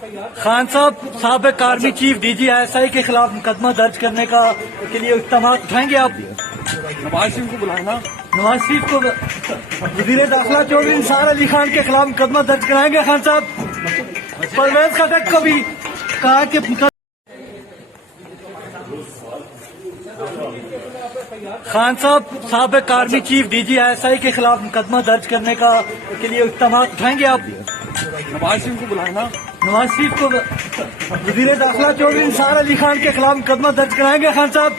خان صاحب سابق army chief D G I S I کے خلاف مقدمہ درج کرنے کے لیے اقدامات اٹھائیں گے آپ؟ نواز شریف کو بلانا، نواز شریف کو وزیر داخلہ چودھری نثار علی خان کے خلاف مقدمہ درج کرائیں گے خان صاحب؟ پرویز خٹک کو بھی کہا کہ خان صاحب سابق army chief D G I S I کے خلاف مقدمہ درج کرنے کے لیے اقدامات اٹھائیں گے آپ؟ نواز شریف کو بلانا، نواز شریف کو وزیر داخلہ چودھری نثار علی خان کے خلاف مقدمہ درج کرائیں گے خان صاحب؟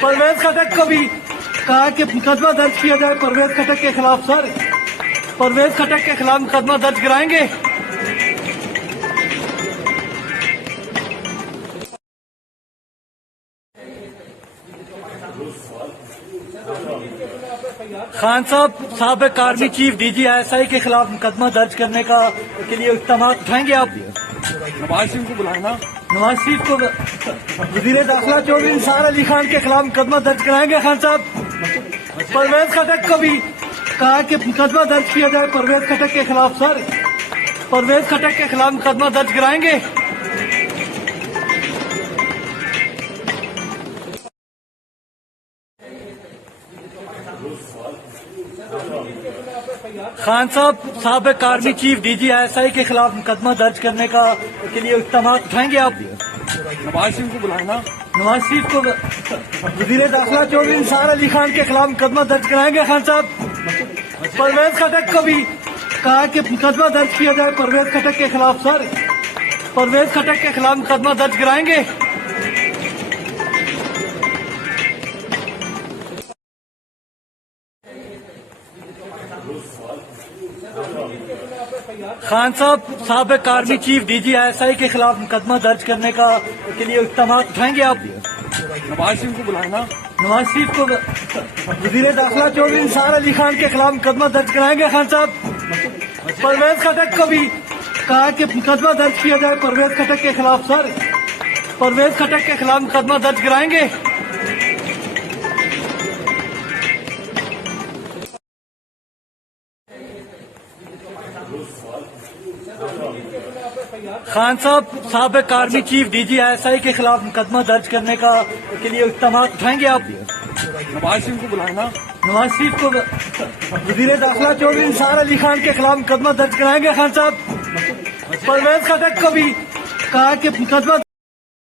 پرویز خٹک کو بھی کہا کہ مقدمہ درج کیا جائے پرویز خٹک کے خلاف سر، پرویز خٹک کے خلاف مقدمہ درج کرائیں گے؟ خان صاحب سابق army chief D G I S I کے خلاف مقدمہ درج کرنے کے لیے اقدامات اٹھائیں گے آپ؟ نواز شریف کو بلانا، نواز شریف کو وزیر داخلہ چودھری نثار علی خان کے خلاف مقدمہ درج کرائیں گے خان صاحب؟ پرویز خٹک کو بھی کہا کہ مقدمہ درج کیا جائے پرویز خٹک کے خلاف سر، پرویز خٹک کے خلاف مقدمہ درج کرائیں گے؟ خان صاحب سابق army chief D G I S I کے خلاف مقدمہ درج کرنے کے لیے اقدامات اٹھائیں گے آپ؟ نواز شریف کو بلانا، نواز شریف کو وزیر داخلہ چودھری نثار علی خان کے خلاف مقدمہ درج کرائیں گے خان صاحب؟ پرویز خٹک کو بھی کہا کہ مقدمہ درج کیا جائے پرویز خٹک کے خلاف سر، پرویز خٹک کے خلاف مقدمہ درج کرائیں گے؟ خان صاحب سابق army chief D G I S I کے خلاف مقدمہ درج کرنے کے لیے اقدامات اٹھائیں گے آپ؟ نواز شریف کو بلانا، نواز شریف کو وزیر داخلہ چودھری نثار علی خان کے خلاف مقدمہ درج کرائیں گے خان صاحب؟ پرویز خٹک کو بھی کہا کہ مقدمہ درج کیا جائے پرویز خٹک کے خلاف سر، پرویز خٹک کے خلاف مقدمہ درج کرائیں گے؟ خان صاحب سابق army chief D G I S I کے خلاف مقدمہ درج کرنے کے لیے اقدامات اٹھائیں گے آپ؟ نواز شریف کو بلانا، نواز شریف کو وزیر داخلہ چودھری نثار علی خان کے خلاف مقدمہ درج کرائیں گے خان صاحب؟ پرویز خٹک کو بھی کہا کہ مقدمہ